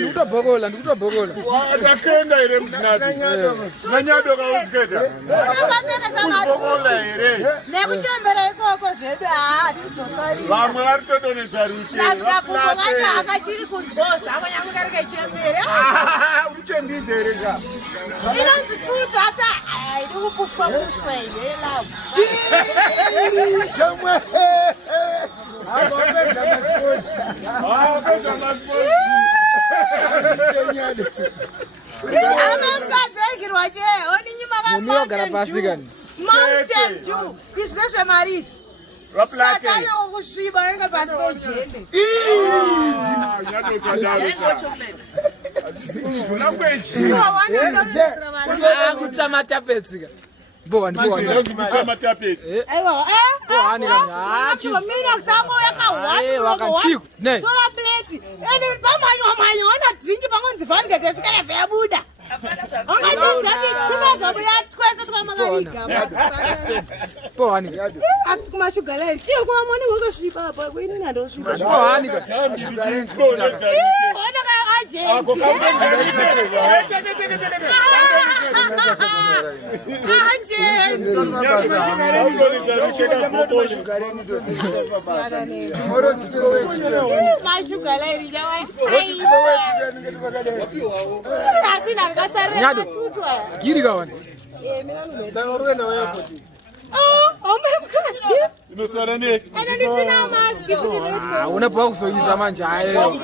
ndikutobokola. Watakenda ire mzinadi. Nanyado kausketa. Kubokola ire. Nekuchembera ikoko zvedu hatizosori. Vamwe varitotonedza rute. Nasikakubonganya akachiri kudzosha akanyangukarike chembere. Uchembize ire ka. Inonzi tutu asa haidi kupushwa ine love. Chomwe. Avopedza masiposi. Amamukadzi aigirwa chee oninyi Mountain Dew. Izvi zvemarisi. Satanya kusviba renga pasi pejende. Kuchamatapetsika. Mina kusango yakahwaa tora plate ende pamanywa wana drinki pangonzi vange dzesvikana veyabuda angatoziati tunazobuya twese twamakarika asi kumashuga lines iyo kumamoni wakasvipa apa kuini nandosvipa Nyado, giri kawan. Unapoa kusoyiza manje hayo.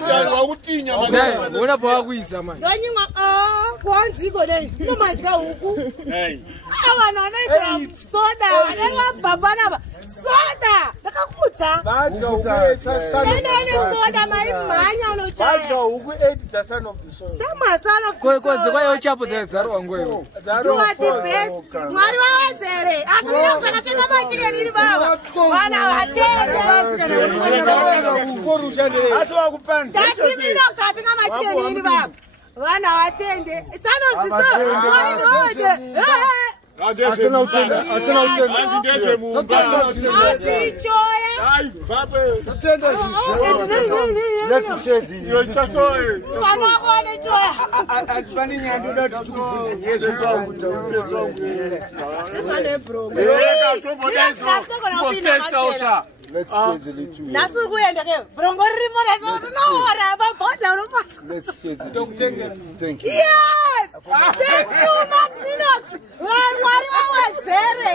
Unapoa kuiza manje. Kwanziko nei nomadya huku avana vanoisa soda vanevabhabhana va soda ndakakudza ene soda maimhanya unochakoze kwaiyo chapo dzadzarwa ngoivo mwari vawedzere asi ina kusakatenga machikenini bava vana vatendeatimina kusatenga machikenini bava vana vatende Let's change the little. Nasu kuenda ke brongo rimo naso nora babodla unopata. Let's change it. Thank you. Yes. Thank you much Minox. Mwari wawedzere.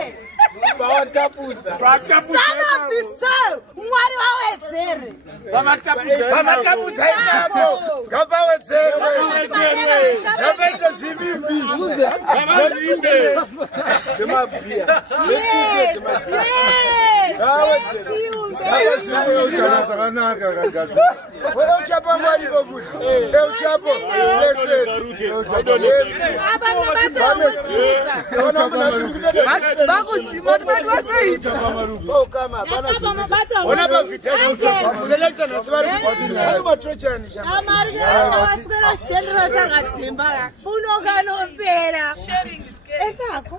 Bawatapuza. Sana biso. Mwari wawedzere. Bamatapuza ipapo. Ngabawedzere. Ngabaita zvimimbi. Ngabazvimbe. Zvemabhiya. Yes. Uchapa mwari kokuti euchapo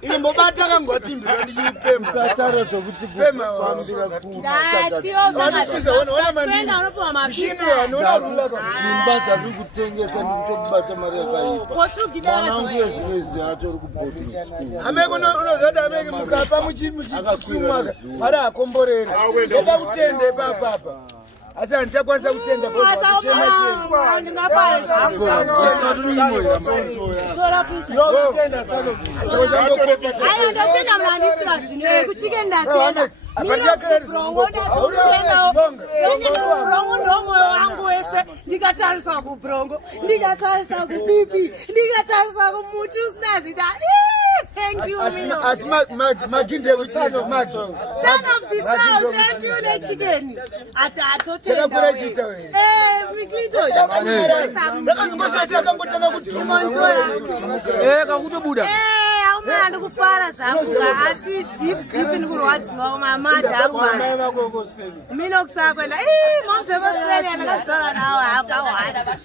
imbobata kangoti ndiyipe msatara zokuti kupambira zimba dzari kutengesa ndikutobata mari yakaipa mwanangu yezvinezvi atori kubhoding school ameko unozoti ameki mukapa muchitsumaka mari akomborera oda kutende papapa asi handichakwanisa kutenda ndomoyo wangu wese ndikatarisa kubrongo ndikatarisa kupipi ndikatarisa kumuti usina zita. Thank you, as Maginde was son of the south. Thank you, the chicken. Atato ndikufara zvangu asi deep ndikurwadziwa mamata angu mina kusakwenda mozekosirenia ndakazara nawo akawanda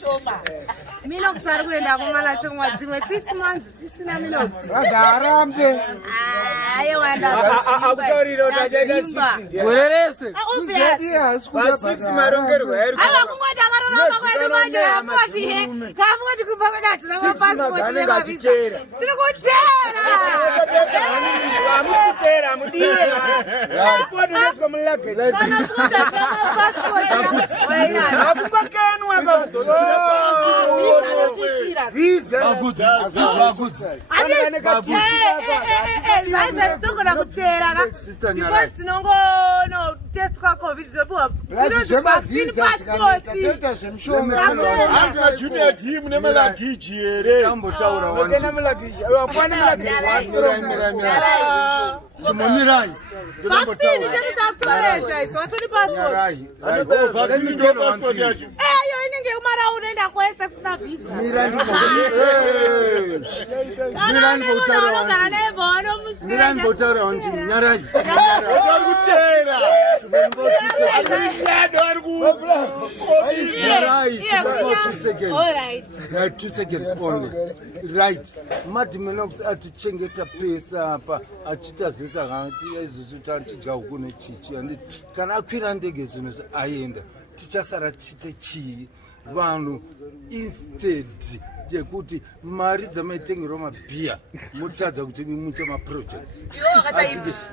mina kusari kuenda kumana shomwa dzimwe 6 months tisina minox azarambe gorerese kungoti akarongerwa eri Two seconds only. Right. Madimenox atichengeta pesa apa achitazvisa ngati ezuzuta antigaukune chichi andi kana akwira ndege zvinhu aenda tichasara chite chii vanhu instead yekuti mari dzamaitengerwa mabhiya mutadza kuti mute maprojects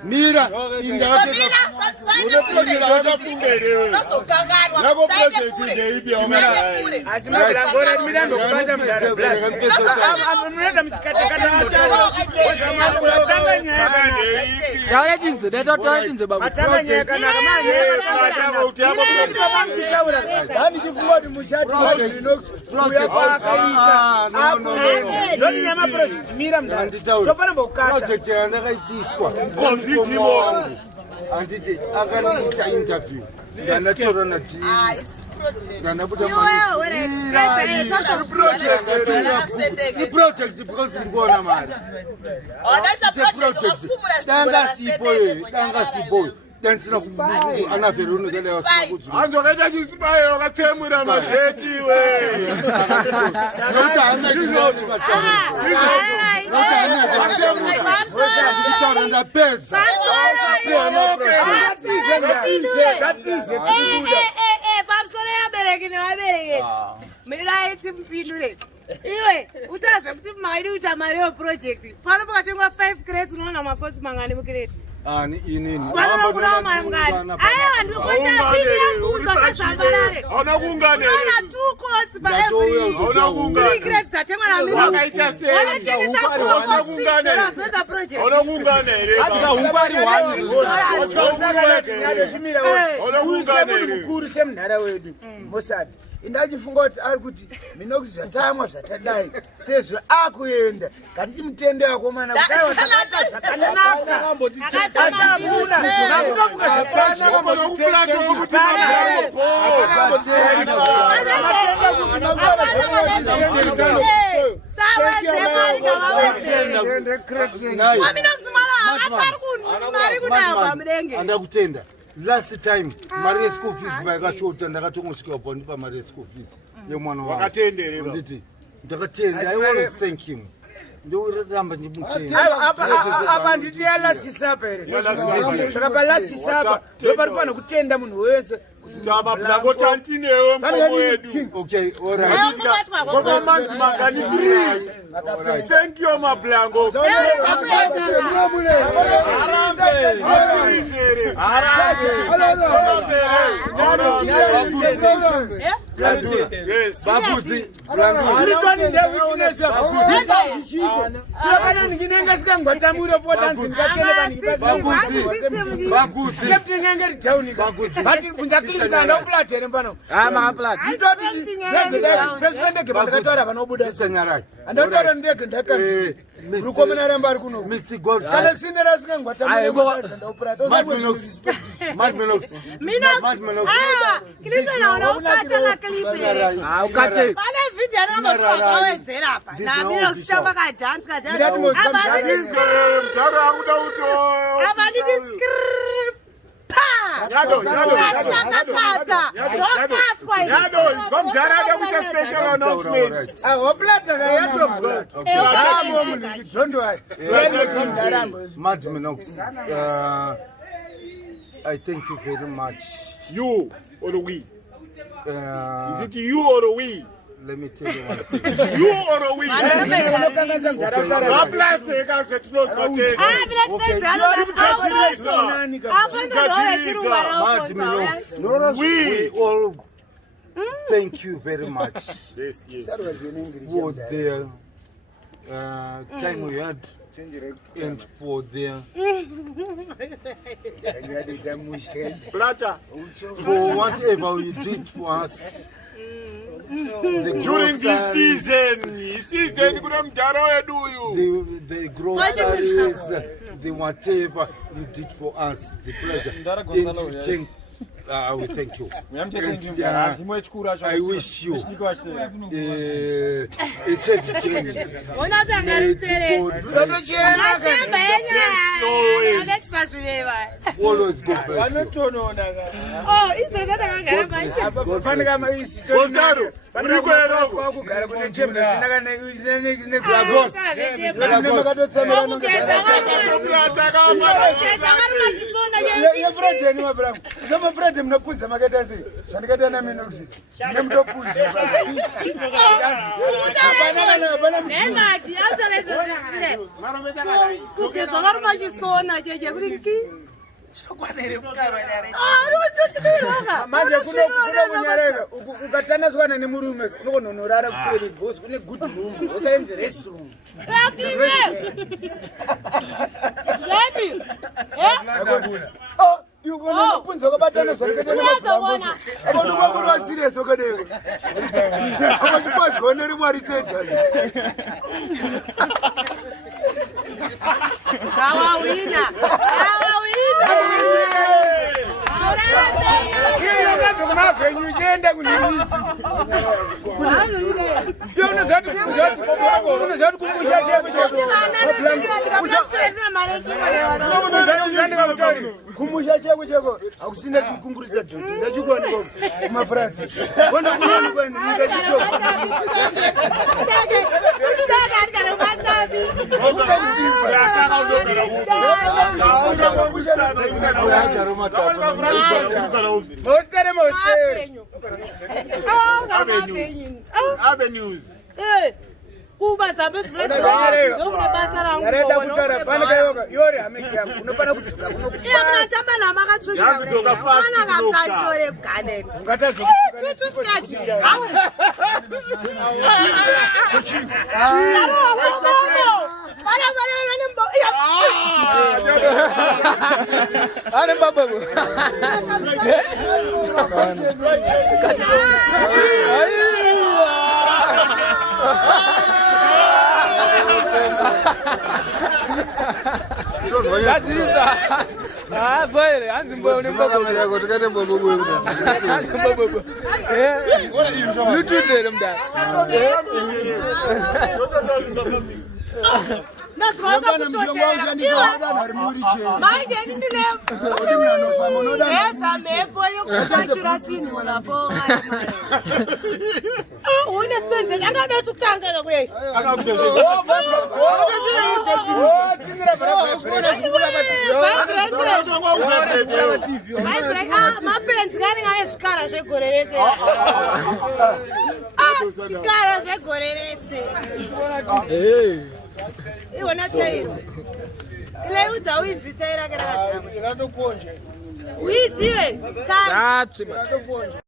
mira project yandakaitiswa handiti akaniita interview ndanatora nati project because ndikuona mari dangasipo dansina anzwakaita chisibayo wakatsemura mazveti ndapedza pamusoro yabereki nevaberekezi miraiti mupindure iwe utazve kuti mairi kuita mari yeprojekti pano pakatengwa 5 crates unoona makotsi mangani mukireti panonokunawo mari mungani aiwa ndikotaaiaudzwa sezvambarare ona 2 cots paevery crates dzatengwa namiroonatengesaozoita projectmunhu mukuru semunhara wedu mosadi indachifunga kuti ari kuti minokuti zvatamwa zvatadai sezvo akuenda ngatichimutende akomana kuti aiwa takaita zvakanaka asabuna nakutofuka zvakakutenda last time mari yeschool fees bayakashota ndakatongosvika pandipa mari yeschool fees yemwana wanditi ndakatenda. I want to thank him. Ndoramba ndimutenda nditi yalasisapa here saka palasisapa ndoparifana kutenda munhu wese mablango tantinewo mkomo wedu. Okay, all right. Kwa manzi mangani 3. Thank you mablango. Yes. Babuzi. Litoni nde witness. Yakana nginenga sikangwatamura fotanzi ngakene bani. Babuzi. Septi ngenge ritauni. Bati kunza klinza ndo platere mbano. Ama plat. Litoni ndege president ndege bandakatora banobuda senyaraji. Andotora ndege ndakanzi. Rukomena ramba kuno. Mr. God. Kana sinera sikangwatamura ndo platere. Madmelox. Madmelox. Ah, kilisa naona ukata la kilipere. Ah, ukate. Pale video namba twawedzera hapa. Na Melox chapa ka dance ka dance. Mtaro akuda uto. Abani Yado. Komjara kuita special announcement. Hoplata yato. Madmelox. I thank you very much. You or we? Is it you or we? Let me tell you one thing. You or we? We all thank you very much. Yes. For the time we had and for the for whatever you did for us. During this season, the groceries, the whatever you did for us, the pleasure. We thank you. And, I wish you it's a change. Always God bless you. Mnapunza makatasi shandikata na minoxi nemtopunza bana nemati autorezo kugezo varuma chisona jeje kurinki chokwanere mukaro nyare manje kuno kunyareka ukatana swana nemurume unokononorara kuteri boss kune good room osaenze restroom you want to put some button so that you are serious. Okay, cheko akusina chikungurisa dhoto zachikwana kuma France bona kunoni kwenu nyika chicho Avenues. Kuba zambe zileza ngokune basa rangu yarenda kutara fana kayoka yori ameki yangu unofana kutsuka unofana samba na makatsuka yazoka fast fana kamsachore kugane ungatazo tutu skati Ane baba. Ah, boy, anzi mbo ni mbo kamera yako tukate mbo mbo mbo. Anzi mbo mbo. Bluetooth mda. Natsuka kutotera. Manje ndile. Esa mepo yokuchura sini wala fonga. Une senze yanga betutanga ngakwe. Sinira bara mapenzi kani ngane zvikara zvegorerese. Zvikara zvegorerese. Iwona tairo. Ile udzawizi taira kana kadamu. iratoponje. Uiziwe. That's it.